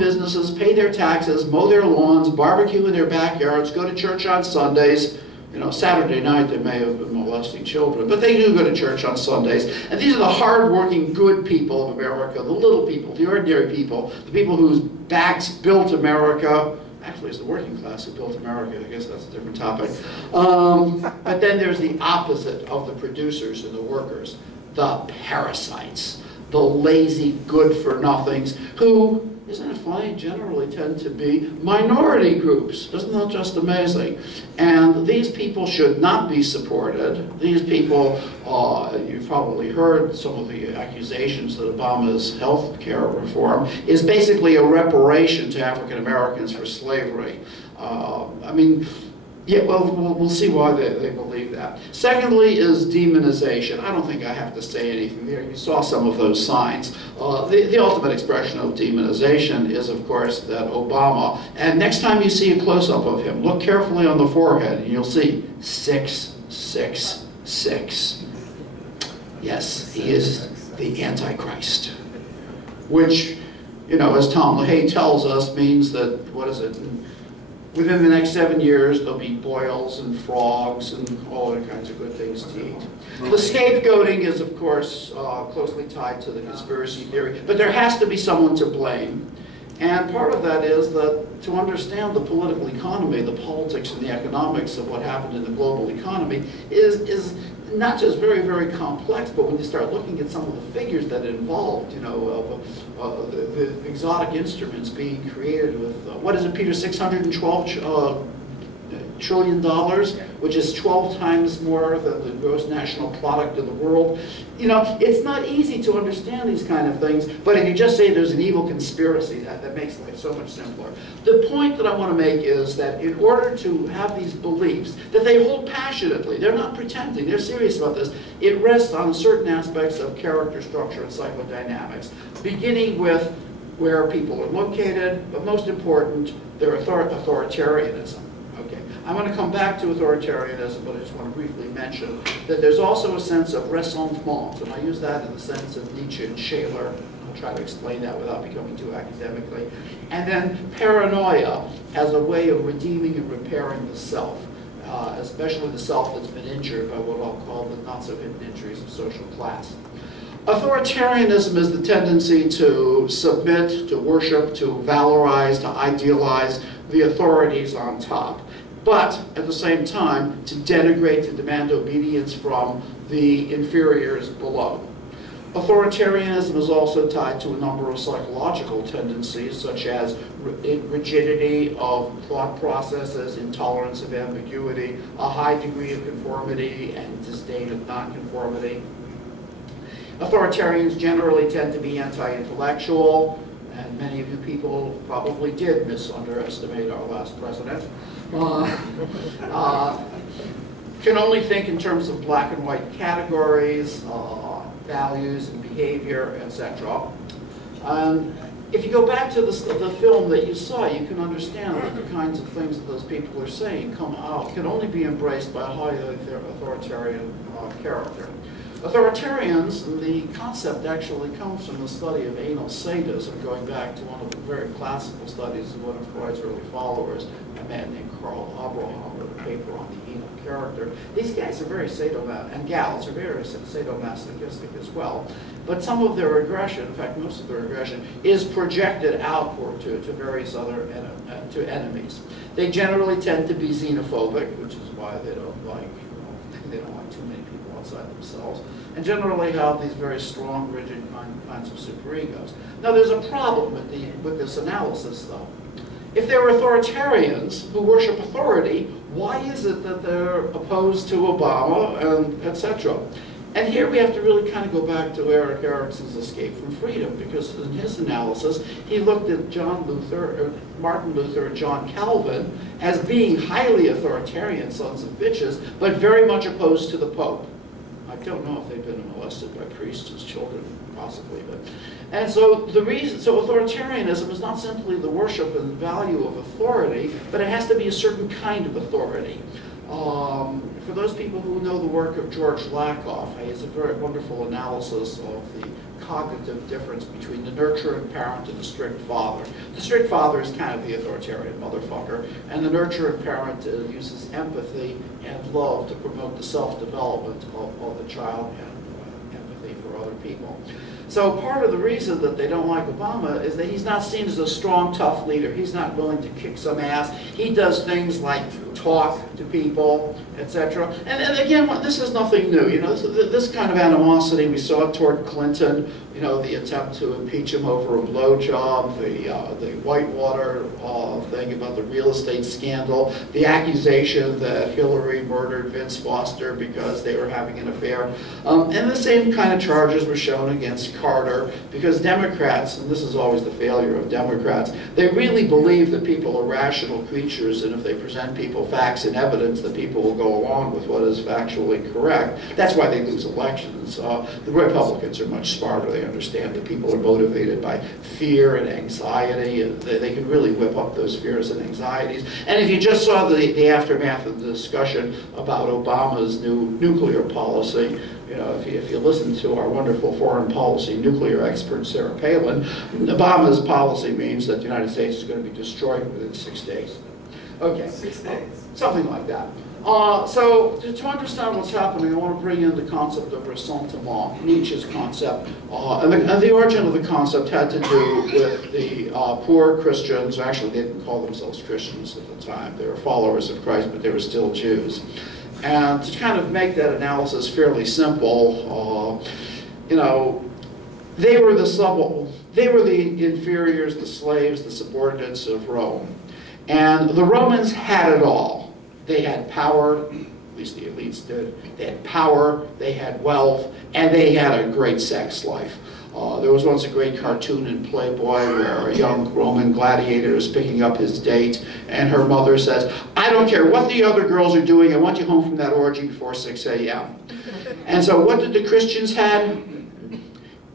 businesses, pay their taxes, mow their lawns, barbecue in their backyards, go to church on Sundays. You know, Saturday night they may have been molesting children, but they do go to church on Sundays. And these are the hard-working, good people of America, the little people, the ordinary people, the people whose backs built America. Actually, it's the working class who built America. I guess that's a different topic. But then there's the opposite of the producers and the workers, the parasites, the lazy good-for-nothings, who, isn't it funny, generally tend to be minority groups. Isn't that just amazing? And these people should not be supported. These people, you've probably heard some of the accusations that Obama's health care reform is basically a reparation to African Americans for slavery. I mean, yeah, well, we'll see why they believe that. Secondly is demonization. I don't think I have to say anything there. You saw some of those signs. The ultimate expression of demonization is, of course, that Obama, and next time you see a close-up of him, look carefully on the forehead, and you'll see 666. Yes, he is the Antichrist, which, you know, as Tom LaHaye tells us, means that, what is it? Within the next 7 years, there'll be boils and frogs and all other kinds of good things to eat. The scapegoating is, of course, closely tied to the conspiracy theory, but there has to be someone to blame. And part of that is that to understand the political economy, the politics and the economics of what happened in the global economy is not just very, very complex, but when you start looking at some of the figures that it involved, you know, the exotic instruments being created with, what is it, Peter, $612 trillion, which is 12 times more than the gross national product of the world. You know, it's not easy to understand these kind of things, but if you just say there's an evil conspiracy, that makes life so much simpler. The point that I want to make is that in order to have these beliefs that they hold passionately, they're not pretending, they're serious about this, it rests on certain aspects of character structure and psychodynamics, beginning with where people are located, but most important, their authoritarianism. I'm going to come back to authoritarianism, but I just want to briefly mention that there's also a sense of ressentment, and I use that in the sense of Nietzsche and Shaler. I'll try to explain that without becoming too academically. And then paranoia as a way of redeeming and repairing the self, especially the self that's been injured by what I'll call the not-so-hidden injuries of social class. Authoritarianism is the tendency to submit, to worship, to valorize, to idealize the authorities on top, but at the same time to denigrate, to demand obedience from the inferiors below. Authoritarianism is also tied to a number of psychological tendencies, such as rigidity of thought processes, intolerance of ambiguity, a high degree of conformity and disdain of nonconformity. Authoritarians generally tend to be anti-intellectual, and many of you people probably did underestimate our last president. Can only think in terms of black and white categories, values and behavior, etc. If you go back to the film that you saw, you can understand that the kinds of things that those people are saying come out, can only be embraced by a highly authoritarian character. Authoritarians, the concept actually comes from the study of anal sadism, going back to one of the very classical studies of one of Freud's early followers, a man named Karl Abraham, wrote a paper on the anal character. These guys are very sadomasochistic, and gals are very sadomasochistic as well. But some of their aggression, in fact most of their aggression, is projected outward to various other enemies. They generally tend to be xenophobic, which is why they don't like too many people outside themselves, and generally have these very strong, rigid kinds of superegos. Now there's a problem with this analysis though. If they're authoritarians who worship authority, why is it that they're opposed to Obama and etc.? And here we have to really kind of go back to Erik Erikson's Escape from Freedom, because in his analysis, he looked at Martin Luther and John Calvin as being highly authoritarian sons of bitches, but very much opposed to the Pope. I don't know if they've been molested by priests as children, possibly, but. And so authoritarianism is not simply the worship and value of authority, but it has to be a certain kind of authority. For those people who know the work of George Lakoff, he has a very wonderful analysis of the cognitive difference between the nurturing parent and the strict father. The strict father is kind of the authoritarian motherfucker, and the nurturing parent uses empathy and love to promote the self-development of the child and empathy for other people. So part of the reason that they don't like Obama is that he's not seen as a strong, tough leader. He's not willing to kick some ass. He does things like talk to people, etc. And again, this is nothing new. You know, this kind of animosity, we saw it toward Clinton. You know, the attempt to impeach him over a blowjob, the Whitewater thing about the real estate scandal, the accusation that Hillary murdered Vince Foster because they were having an affair. And the same kind of charges were shown against Carter, because Democrats, and this is always the failure of Democrats, they really believe that people are rational creatures, and if they present people facts and evidence, that people will go along with what is factually correct. That's why they lose elections. The Republicans are much smarter. They understand that people are motivated by fear and anxiety, and they can really whip up those fears and anxieties. And if you just saw the aftermath of the discussion about Obama's new nuclear policy, you know, if you listen to our wonderful foreign policy nuclear expert, Sarah Palin, Obama's policy means that the United States is going to be destroyed within 6 days. Okay. 6 days. Something like that. So to understand what's happening, I want to bring in the concept of ressentiment, Nietzsche's concept. And the origin of the concept had to do with the poor Christians. Actually, they didn't call themselves Christians at the time. They were followers of Christ, but they were still Jews. And to kind of make that analysis fairly simple, you know, they were the inferiors, the slaves, the subordinates of Rome. And the Romans had it all. They had power, at least the elites did. They had power, they had wealth, and they had a great sex life. There was once a great cartoon in Playboy where a young Roman gladiator is picking up his date, and her mother says, "I don't care what the other girls are doing, I want you home from that orgy before 6 a.m. And so what did the Christians have?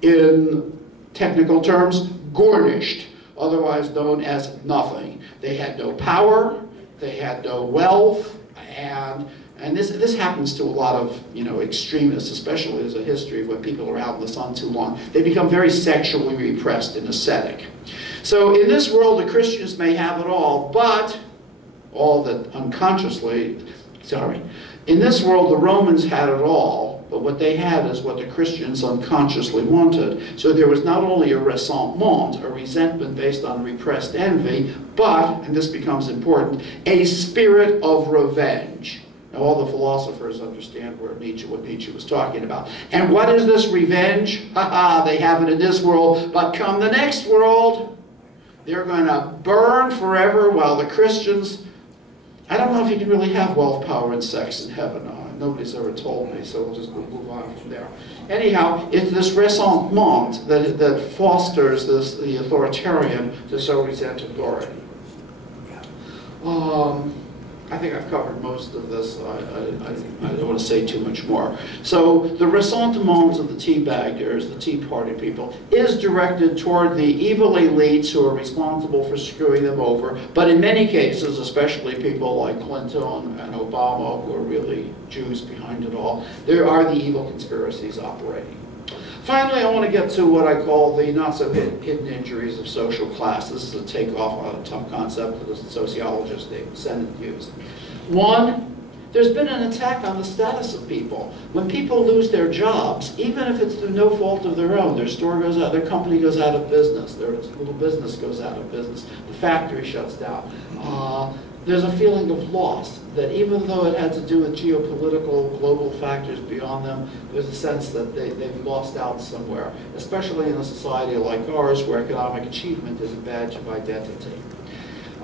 In technical terms, garnished, otherwise known as nothing. They had no power, they had no wealth, and this happens to a lot of, you know, extremists, especially as a history of when people are out in the sun too long. They become very sexually repressed and ascetic. So in this world, the Christians may have it all, but all that unconsciously, in this world, the Romans had it all, but what they had is what the Christians unconsciously wanted. So there was not only a ressentiment, a resentment based on repressed envy, but, and this becomes important, a spirit of revenge. Now, all the philosophers understand what Nietzsche was talking about. And what is this revenge? They have it in this world, but come the next world, they're going to burn forever, while the Christians, I don't know if you can really have wealth, power, and sex in heaven. Nobody's ever told me, so we'll just move on from there. Anyhow, it's this ressentiment that fosters the authoritarian to so resent authority. I think I've covered most of this. I don't want to say too much more. So the ressentiment of the teabaggers, the Tea Party people, is directed toward the evil elites who are responsible for screwing them over. But in many cases, especially people like Clinton and Obama, who are really Jews behind it all, there are the evil conspiracies operating. Finally, I want to get to what I call the not-so-hidden injuries of social class. This is a takeoff on a tough concept that the sociologist David Sennett used. One, there's been an attack on the status of people. When people lose their jobs, even if it's through no fault of their own, their store goes out, their company goes out of business, their little business goes out of business, the factory shuts down. There's a feeling of loss, that even though it had to do with geopolitical, global factors beyond them, there's a sense that they've lost out somewhere, especially in a society like ours where economic achievement is a badge of identity.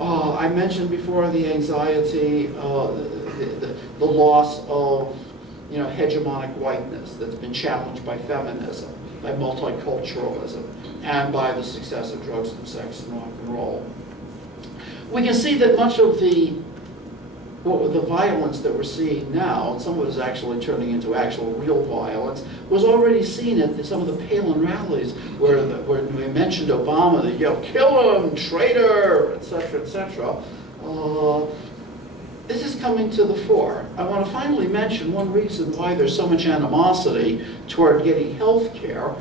I mentioned before the anxiety, the loss of, you know, hegemonic whiteness that's been challenged by feminism, by multiculturalism, and by the success of drugs and sex and rock and roll. We can see that much of the violence that we're seeing now, and some of it is actually turning into actual real violence, was already seen at some of the Palin rallies where we mentioned Obama, they yelled, "Kill him, traitor," etc., etc. This is coming to the fore. I want to finally mention one reason why there's so much animosity toward getting health care.